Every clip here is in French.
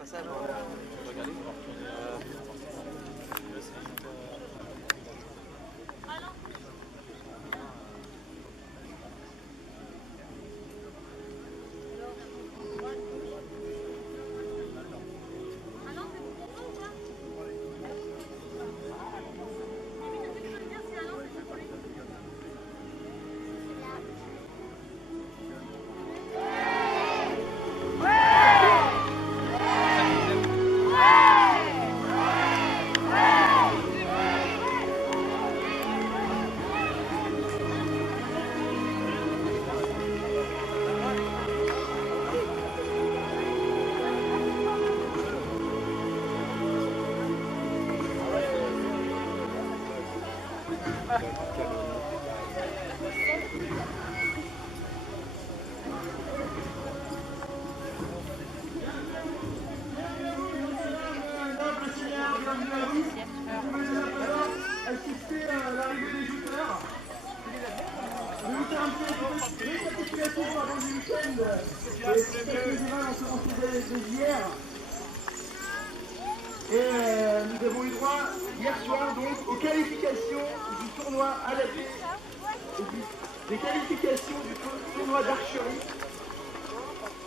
passage. Assister à l'arrivée des jouteurs. Je vais vous faire un petit récapitulatif avant le week-end. Les événements ont commencé dès hier. Et nous avons eu droit hier soir donc aux qualifications du tournoi à la paix, des qualifications du tournoi d'archerie.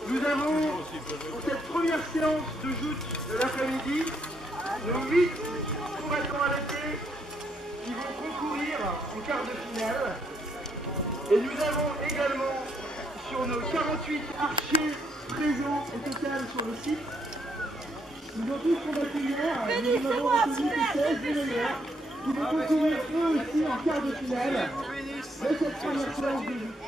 Nous avons pour cette première séance de joute de l'après-midi nos 8 combattants à la paix qui vont concourir en quart de finale. Et nous avons également sur nos 48 archers présents au total sur le site, ils ont tous combattu hier, nous avons retenu 16 des meilleurs qui vont concourir eux aussi en quart de finale de cette première séance de lutte.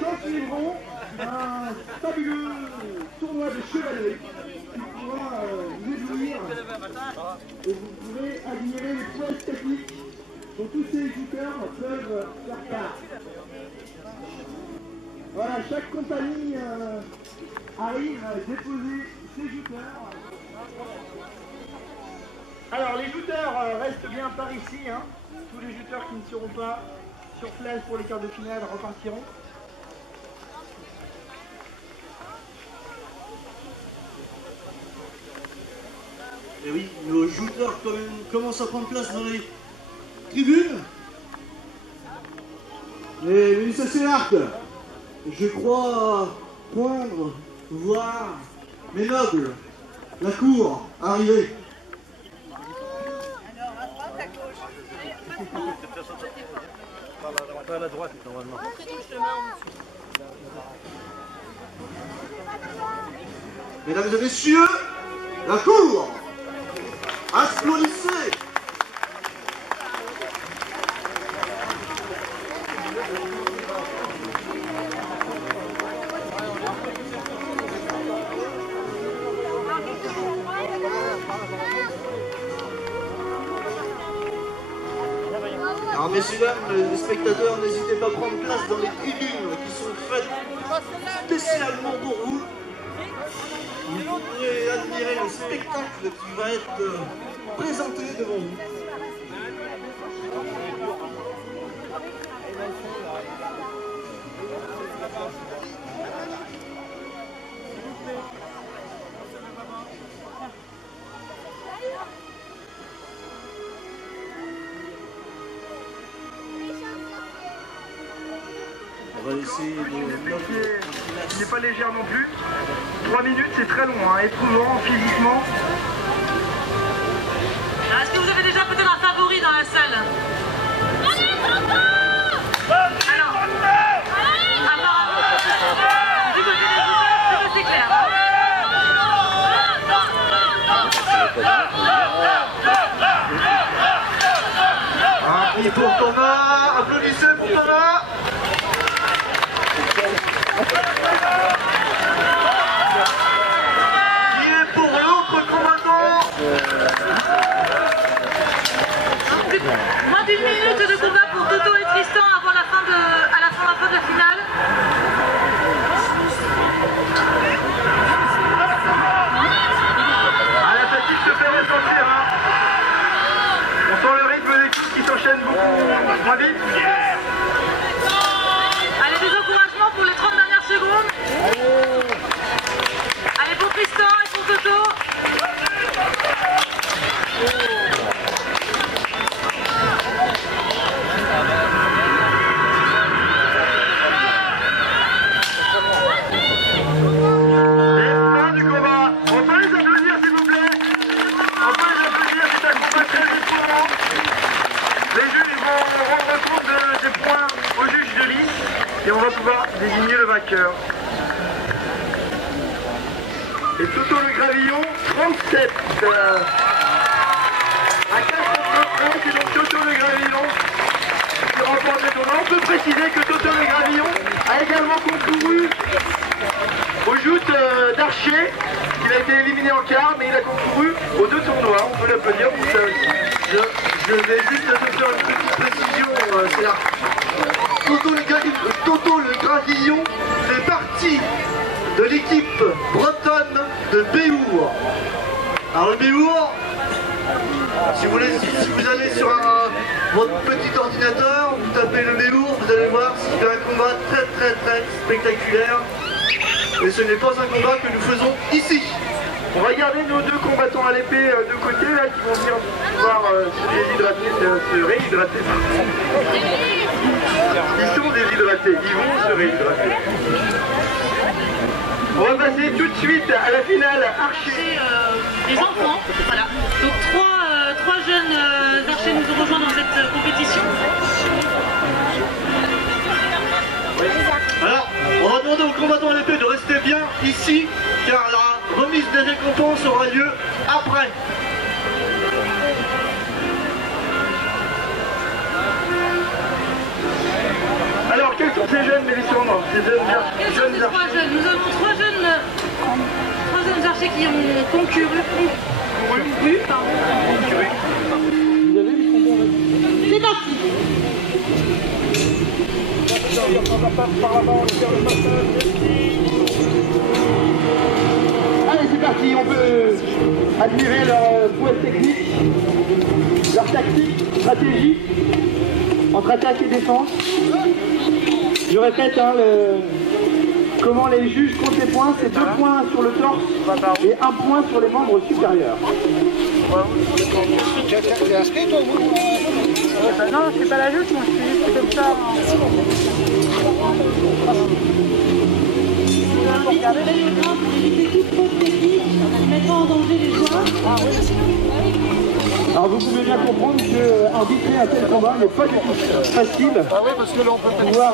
S'ensuivront un fabuleux tournoi de chevalerie qui pourra vous éblouir et vous pourrez admirer les prouesses techniques dont tous ces jouteurs peuvent faire part. Voilà, chaque compagnie arrive à déposer ses jouteurs. Alors les jouteurs restent bien par ici, hein. Tous les jouteurs qui ne seront pas sur place pour les quarts de finale repartiront. Et oui, nos jouteurs commencent à prendre place dans les tribunes. Et Mélissa Sénart, je crois poindre, voir mes nobles, la cour, arriver. Alors, à droite, à gauche. Pas à la droite, normalement. Mesdames et messieurs, la cour, applaudissez. Alors messieurs, dames, les spectateurs, n'hésitez pas à prendre place dans les tribunes qui sont faites spécialement pour vous. Vous pourrez admirer le spectacle qui va être présenté devant vous. On va essayer Il n'est pas légère non plus. 3 minutes, c'est très long, hein, éprouvant physiquement. Est-ce que vous avez déjà peut-être un favori dans la salle? Alors, apparemment, du côté des jouteurs, c'est clair. Et pour Thomas, applaudissez pour Thomas. Qui est pour l'autre combattant. Moins d'une minute de combat pour Toto et Tristan avant à la fin de la finale. Ah, la fatigue se fait ressentir, hein. On sent le rythme des coups qui s'enchaînent beaucoup moins vite. Allez, des encouragements pour les 30 dernières secondes. Allez, pour des points au juge de liste et on va pouvoir désigner le vainqueur. Et Toto Le Gravillon, 37. À 4 contre 1, c'est donc Toto Le Gravillon qui remporte le tournoi. On peut préciser que Toto Le Gravillon a également concouru au joutes d'archer. Il a été éliminé en quart, mais il a concouru aux 2 tournois. On peut l'applaudir pour ça aussi. Je vais juste te faire une petite précision. Toto Le Gravillon fait partie de l'équipe bretonne de Béhour. Alors le Béhour, si vous allez sur votre petit ordinateur, vous tapez le Béhour, vous allez voir, c'est un combat très spectaculaire. Et ce n'est pas un combat que nous faisons ici. On va garder nos 2 combattants à l'épée de côté là qui vont venir pouvoir se réhydrater. Ils sont déshydratés, ils vont se réhydrater. On va passer tout de suite à la finale archer. Des enfants, voilà. Donc 3 jeunes archers nous ont rejoints dans cette compétition. Alors, on va demander aux combattants à l'épée de rester bien ici, car la remise des récompenses aura lieu après. Alors, quels sont ces jeunes Mélissandre? Ces jeunes archers. 3 jeunes. Nous avons 3 jeunes archers qui ont concouru. C'est parti. Allez, c'est parti, on peut admirer leur prouesse technique, leur tactique, stratégie entre attaque et défense. Je répète, comment les juges comptent les points, c'est 2 points sur le torse et 1 point sur les membres supérieurs. T'es inscrit toi ou Non, c'est pas la juge, moi je suis juste comme ça. Alors vous pouvez bien comprendre que arbitrer un tel combat n'est pas du tout facile. Ah oui, parce que là on peut pouvoir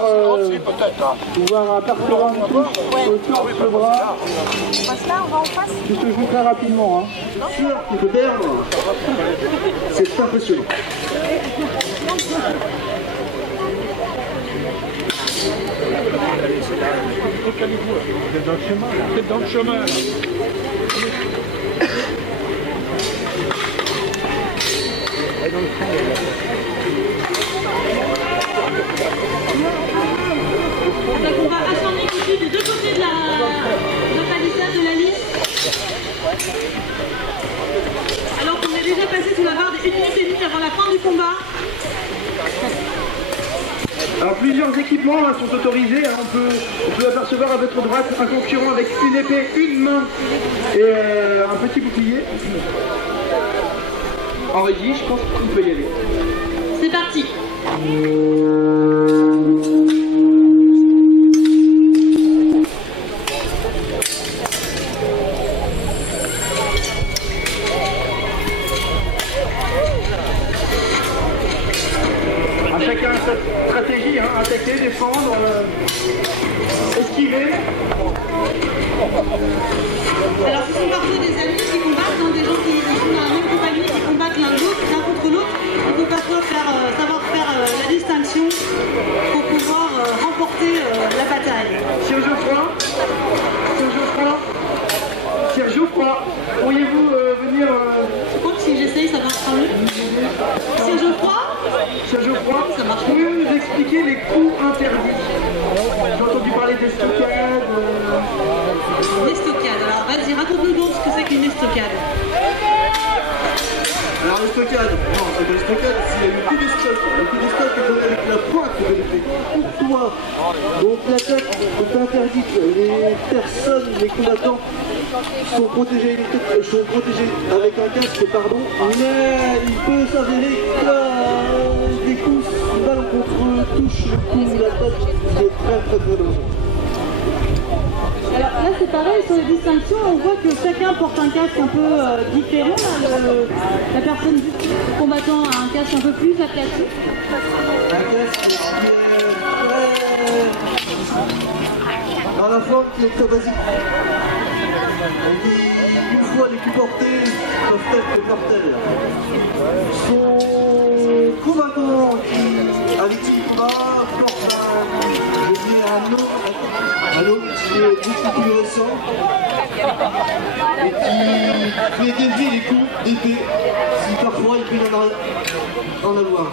apercevoir une touche au torse, le bras. Qui se joue très rapidement. Sûr qu'il peut perdre. C'est impressionnant. T'es dans le chemin là. T'es dans le chemin. Donc on va assembler aussi des 2 côtés de la palissade de la liste. Alors qu'on est déjà passé sous la barre des 1 minute et demie avant la fin du combat. Alors plusieurs équipements sont autorisés, on peut apercevoir à votre droite un concurrent avec une épée, une main et un petit bouclier. En régie, je pense qu'on peut y aller. C'est parti. Chacun sa stratégie, attaquer, défendre, esquiver. Alors ce sont parfois des amis qui combattent, donc des gens qui sont dans la même compagnie, qui combattent l'un contre l'autre. Il faut parfois savoir faire la distinction pour pouvoir remporter la bataille. Sergio Froid, pourriez-vous venir... Je crois que si j'essaye, ça marchera mieux. Sergio Froid, ça marche. pouvez-vous nous expliquer les coups interdits? J'ai entendu parler d'estocade. L'estocade, alors vas-y, raconte-nous donc ce que c'est qu'une estocade. Alors l'estocade, non, c'est pas l'estocade, c'est le coup d'estoc. Le coup d'estoc est donné avec la pointe de l'épée. Pour toi. Donc l'attaque est interdite. Les personnes, les combattants sont protégés avec un casque, pardon. Mais il peut s'avérer que des coups malencontreux touchent le cou ou la tête, qui est très dangereux. Alors là c'est pareil, sur les distinctions, on voit que chacun porte un casque un peu différent. Là, la personne du combattant a un casque un peu plus aplati. Un casque qui est dans la forme qui est très basique. Et qui, une fois les plus portés, peuvent être mortels. Son combattant avec qui il combat porte un homme qui est beaucoup plus récent et qui fait dévier les coups d'épée si parfois il peut en avoir.